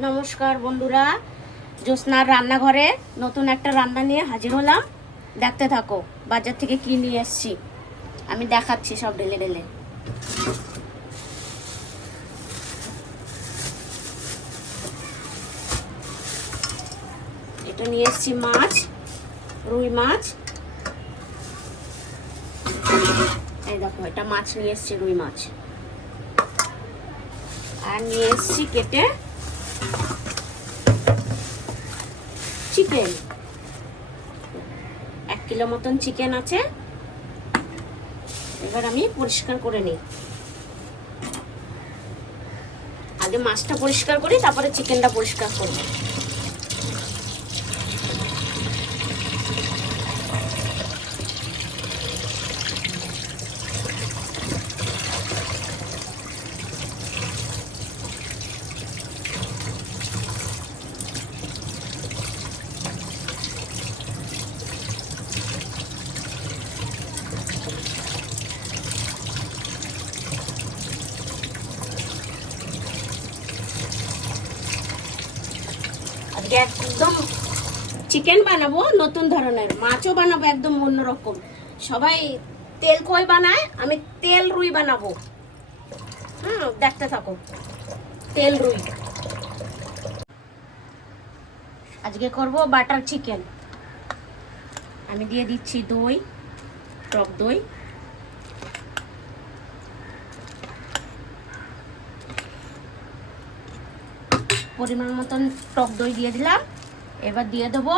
নমস্কার বন্ধুরা, জ্যোৎস্নার রান্নাঘরে নতুন একটা রান্না নিয়ে হাজির হলাম। দেখতে থাকো বাজার থেকে কি নিয়ে এসেছি, আমি দেখাচ্ছি সব ঢেলে ঢেলে। এটা নিয়ে এসেছি মাছ, রুই মাছ। এই দেখো, এটা মাছ নিয়ে এসেছি, রুই মাছ। আর নিয়ে এসেছি কেটে চিকেন, 1 কিলো মতন চিকেন আছে। এবার আমি পরিষ্কার করে নিই। আগে মাছটা পরিষ্কার করি, তারপরে চিকেনটা পরিষ্কার করব। একদম চিকেন বানাবো নতুন ধরনের, মাছও বানাবো একদম অন্যরকম। সবাই তেল কই বানায়, আমি তেল রুই বানাবো। দেখতে থাকো। তেল রুই আজকে করব বাটার চিকেন। আমি দিয়ে দিচ্ছি দই, টক দই। পরিমাণ মতন টক দই দিয়ে দিলাম। এবার দিয়ে দেবো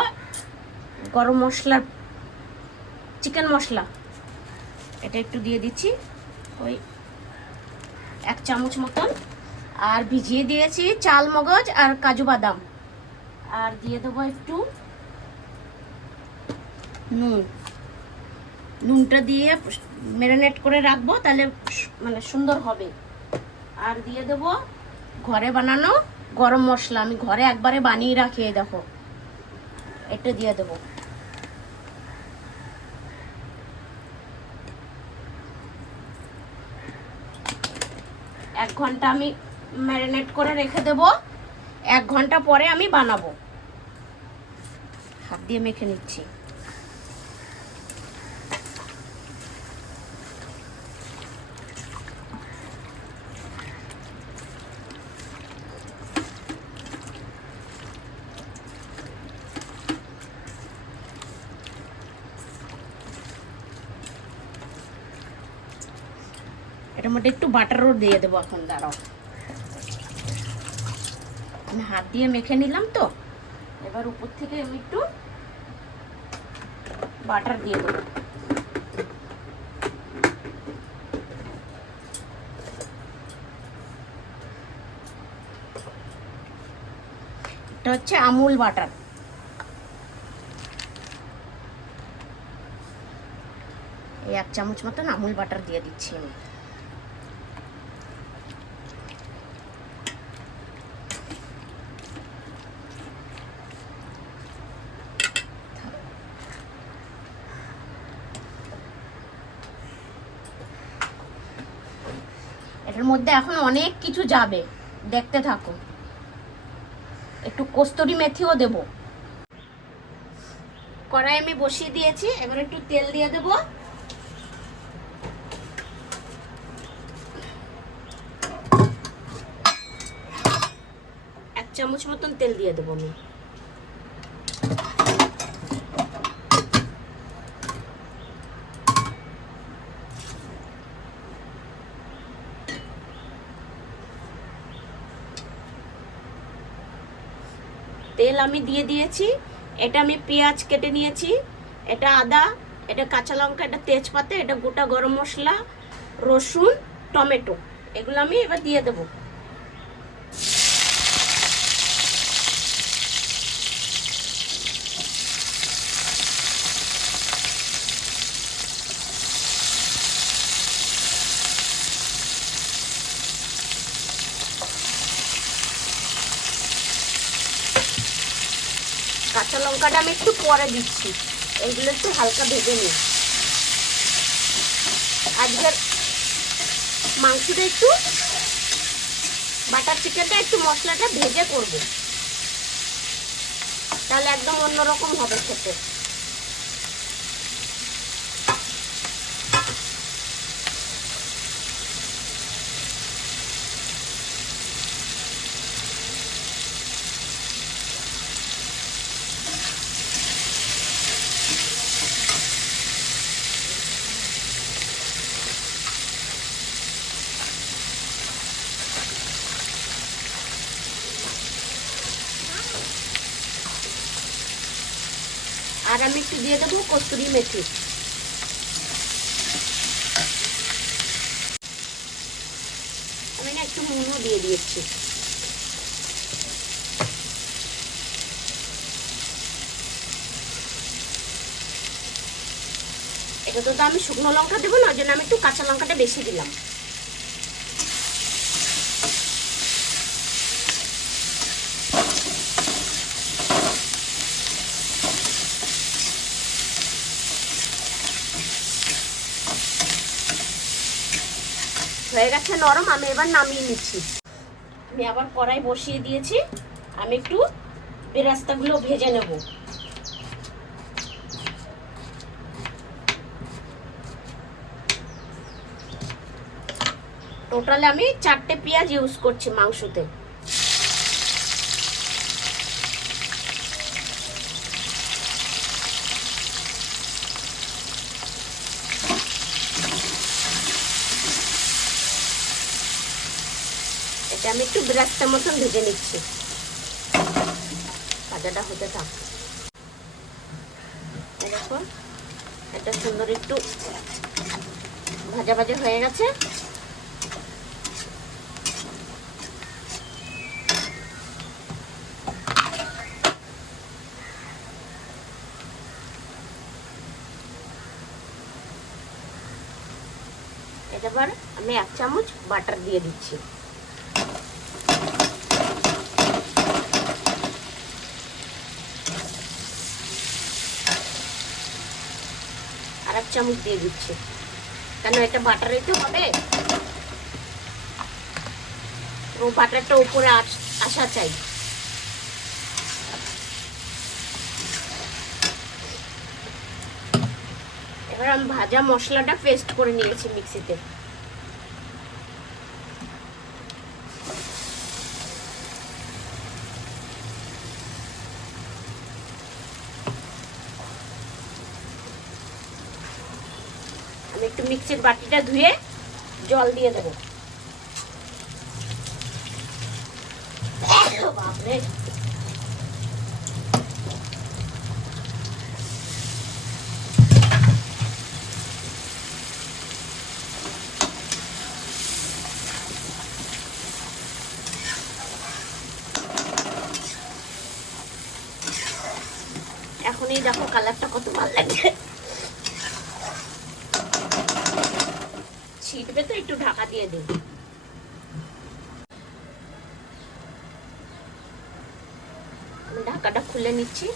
গরম মশলা, চিকেন মশলা। এটা একটু দিয়ে দিচ্ছি, ওই 1 চামচ মতন। আর ভিজিয়ে দিয়েছি চাল মগজ আর কাজু বাদাম। আর দিয়ে দেবো একটু নুন। নুনটা দিয়ে ম্যারিনেট করে রাখবো, তাহলে মানে সুন্দর হবে। আর দিয়ে দেবো ঘরে বানানো গরম মশলা, আমি ঘরে একবারে বানিয়ে রাখি। দেখো, এটা দিয়ে দেবো। এক ঘন্টা আমি ম্যারিনেট করে রেখে দেব। 1 ঘন্টা পরে আমি বানাবো। হাত দিয়ে মেখে নিচ্ছি। এটার মধ্যে একটু বাটারও দিয়ে দেবো এখন। দাঁড়াও, আমি হাত দিয়ে মেখে নিলাম তো। এবার উপর থেকে আমি একটু বাটার দিয়ে দেবো। এটা হচ্ছে আমুল বাটার। এই 1 চামচ মতন আমুল বাটার দিয়ে দিচ্ছি আমি। এটার মধ্যে এখন অনেক কিছু যাবে, দেখতে থাকো। একটু কস্তুরি মেথিও দেব। কড়াই আমি বসিয়ে দিয়েছি, এবার একটু তেল দিয়ে দেব। এক চামচ মতন তেল দিয়ে দেবো আমি। তেল আমি দিয়ে দিয়েছি। এটা আমি পেঁয়াজ কেটে নিয়েছি, এটা আদা, এটা কাঁচা লঙ্কা, এটা তেজপাতা, এটা গোটা গরম মশলা, রসুন, টমেটো, এগুলো আমি এবার দিয়ে দেব। কাঁচা লঙ্কাটা আমি একটু পরে দিচ্ছি, এইগুলো একটু হালকা ভেজে নিই। আজকের মাংসটা একটু বাটার চিকেনটা একটু মশলাটা ভেজে করব, তাহলে একদম অন্যরকম হবে খেতে। আর আমি একটু দিয়ে দেবো কসুরি মেথি। আমি না একটু নুনও দিয়ে দিয়েছি। এটা তো আমি শুকনো লঙ্কা দেবো না, ওই জন্য আমি একটু কাঁচা লঙ্কাটা বেশি দিলাম। হয়ে গেছে নরম, আমি এবার নামিয়ে নিচ্ছি। আমি আবার কড়াই বসিয়ে দিয়েছি, আমি একটু বেরেস্তাগুলো ভেজে নেব। টোটালে আমি 4টে পেঁয়াজ ইউজ করছি মাংসতে। এটা আমি একটু বেরেস্তার মতন ভেজে নিচ্ছি, ভাজাটা হতে থাক। দেখো এটা সুন্দর একটু ভাজা ভাজা হয়ে গেছে। এবার আমি 1 চামচ বাটার দিয়ে দিচ্ছি। আর 1 চামচ দিয়ে দিচ্ছি, কেন এটা বাটারে তো হবে, ও বাটারটা উপরে আসা চাই। এবার আমি ভাজা মশলাটা পেস্ট করে নিয়েছি মিক্সিতে। আমি একটু মিক্সির বাটিটা ধুয়ে জল দিয়ে দেবো। বাপরে, এখনই দেখো কালারটা কত ভালো লাগছে। ছিটবে তো, একটু ঢাকা দিয়ে দিই। আমি ঢাকাটা খুলে নিচ্ছি।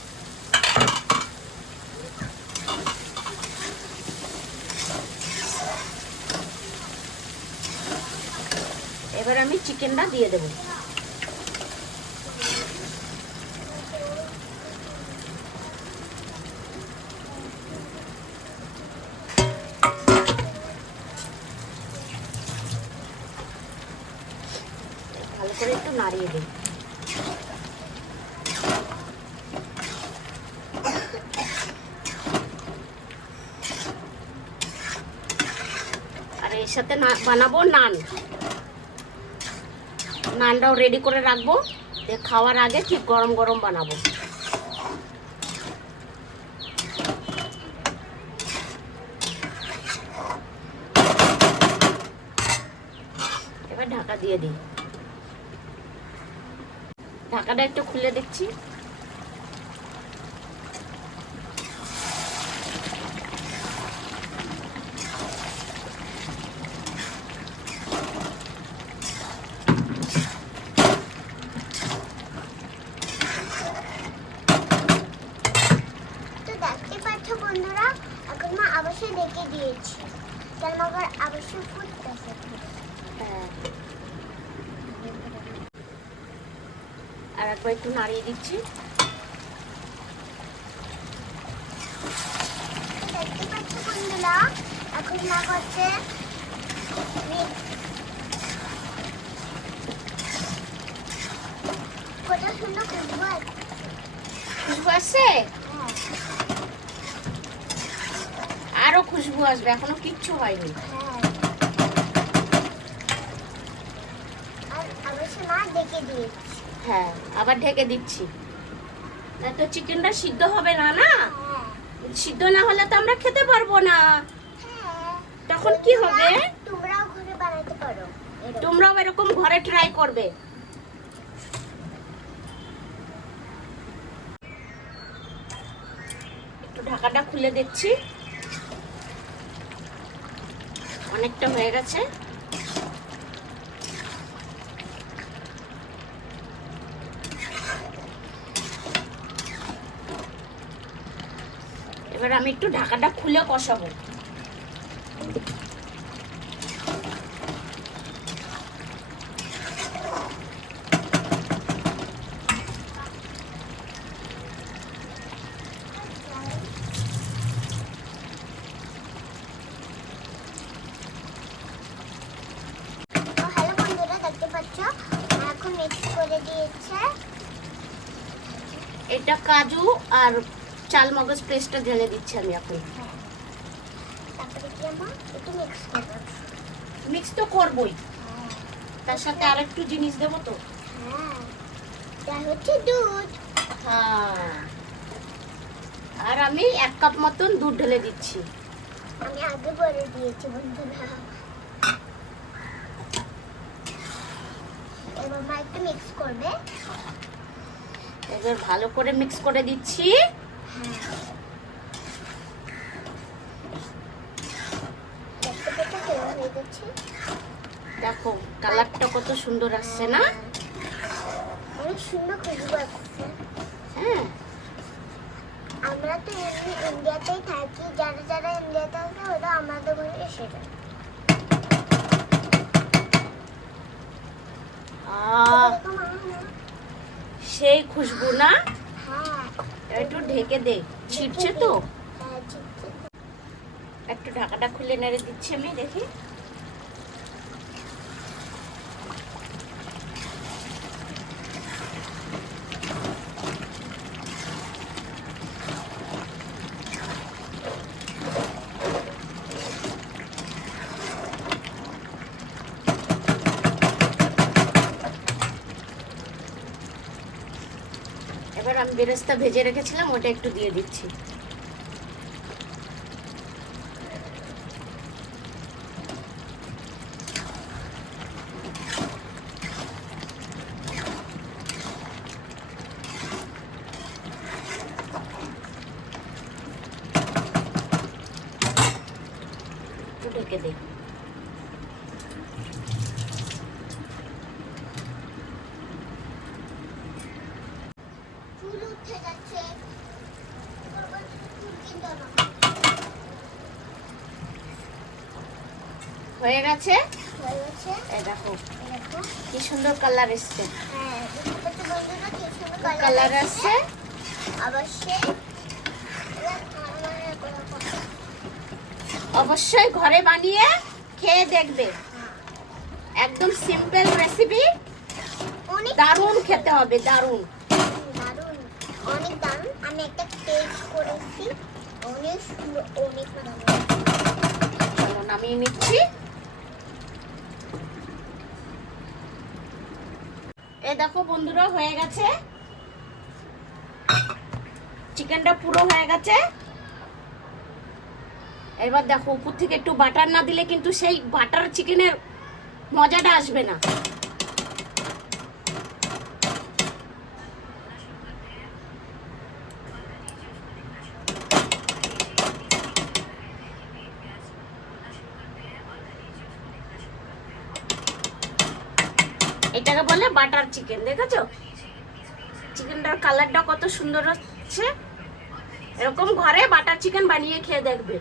এবার আমি চিকেনটা দিয়ে দেবো। ভালো করে একটু নাড়িয়ে দিই। আর এর সাথে বানাবো নান। নানটাও রেডি করে রাখবো, খাওয়ার আগে ঠিক গরম গরম বানাবো। এবার ঢাকা দিয়ে দিই। ঢাকাটা একটু খুলে দেখছি। বন্ধুরা, এখন মা অবশ্যই দেখে দিয়েছি, তার মগর অবশ্যই ফুটতেছে। আর একবার একটু নাড়িয়ে দিচ্ছি। দেখতে পাচ্ছ বন্ধুরা, এখন মা করছে mix। কত সুন্দর খুশবু আসছে। খুশবু আসছে? হ্যাঁ, আরো খুশবু আসবে, এখনো কিচ্ছু হয়নি। হ্যাঁ। আর অবশ্য মা ডেকে দিয়েছে। হ্যাঁ, আবার ঢেকে দিচ্ছি, না তো চিকেনটা সিদ্ধ হবে না। না, হ্যাঁ, সিদ্ধ না হলে তো আমরা খেতে পারবো না। হ্যাঁ। তখন কি হবে? তোমরাও ঘরে বানাতে পারো এরকম। তোমরাও এরকম ঘরে ট্রাই করবে। একটু ঢাকাটা খুলে দিচ্ছি, অনেকটা হয়ে গেছে। এবার আমি একটু ঢাকাটা খুলে কষাবো। তো হ্যালো বন্ধুরা, দেখতে পাচ্ছ মা এখন মিক্স করে দিয়েছে। এটা কাজু আর চাল মগজ পেস্টটা ঢেলে দিচ্ছি আমি এখন। হ্যাঁ, তারপরে কি মা একটু মিক্স করবো। মিক্স তো করবই, হ্যাঁ, তার সাথে আর একটু জিনিস দেবো তো। হ্যাঁ, এটা হচ্ছে দুধ। হ্যাঁ, আর আমি 1 কাপ মতন দুধ ঢেলে দিচ্ছি। আমি আগে বলে দিয়েছি বন্ধুরা। এবার মা একটু মিক্স করবে। এবার ভালো করে মিক্স করে দিচ্ছি। হ্যাঁ, দেখতে পাচ্ছ কেমন হয়ে গেছে। দেখো কালারটা কত সুন্দর আসছে না? অনেক সুন্দর খুশবু আসছে। হ্যাঁ, আমরা তো এমনি ইন্ডিয়াতেই থাকি, যারা যারা ইন্ডিয়াতে আছে ওরা আমাদের ঘরে এসে যায়। আহ, দেখো মা, না? সেই খুশবু না? হ্যাঁ, একটু ঢেকে দে, ছিটছে তো। হ্যাঁ, ঠিক। একটু ঢাকাটা খুলে নেড়ে দিচ্ছি আমি, দেখি। এবার আমি বেরেস্তা ভেজে রেখেছিলাম, ওটা একটু দিয়ে দিচ্ছি। একটু ঢেকে দিই। চুল উঠে যাচ্ছে। চুল কিনতে না। হয়ে গেছে। হয়ে গেছে। এই দেখো দেখো। কি সুন্দর কালার এসছে। হ্যাঁ, দেখতে পাচ্ছ বন্ধুরা কি সুন্দর কালার কালার আসছে। অবশ্যই অবশ্যই ঘরে বানিয়ে খেয়ে দেখবে, একদম সিম্পল রেসিপি, অনেক দারুণ খেতে হবে, দারুণ। দারুণ, অনেক দারুণ। আমি একটা টেস্ট করেছি, অনেক সুন্দর, অনেক দারুণ। চলো নামিয়ে নিচ্ছি। এই দেখো বন্ধুরা, হয়ে গেছে, চিকেনটা পুরো হয়ে গেছে। এবার দেখো উপর থেকে একটু বাটার না দিলে কিন্তু সেই বাটার চিকেনের মজাটা আসবে না। এটাকে বলে বাটার চিকেন। দেখেছো চিকেনটার কালারটা কত সুন্দর হচ্ছে? এরকম ঘরে বাটার চিকেন বানিয়ে খেয়ে দেখবে।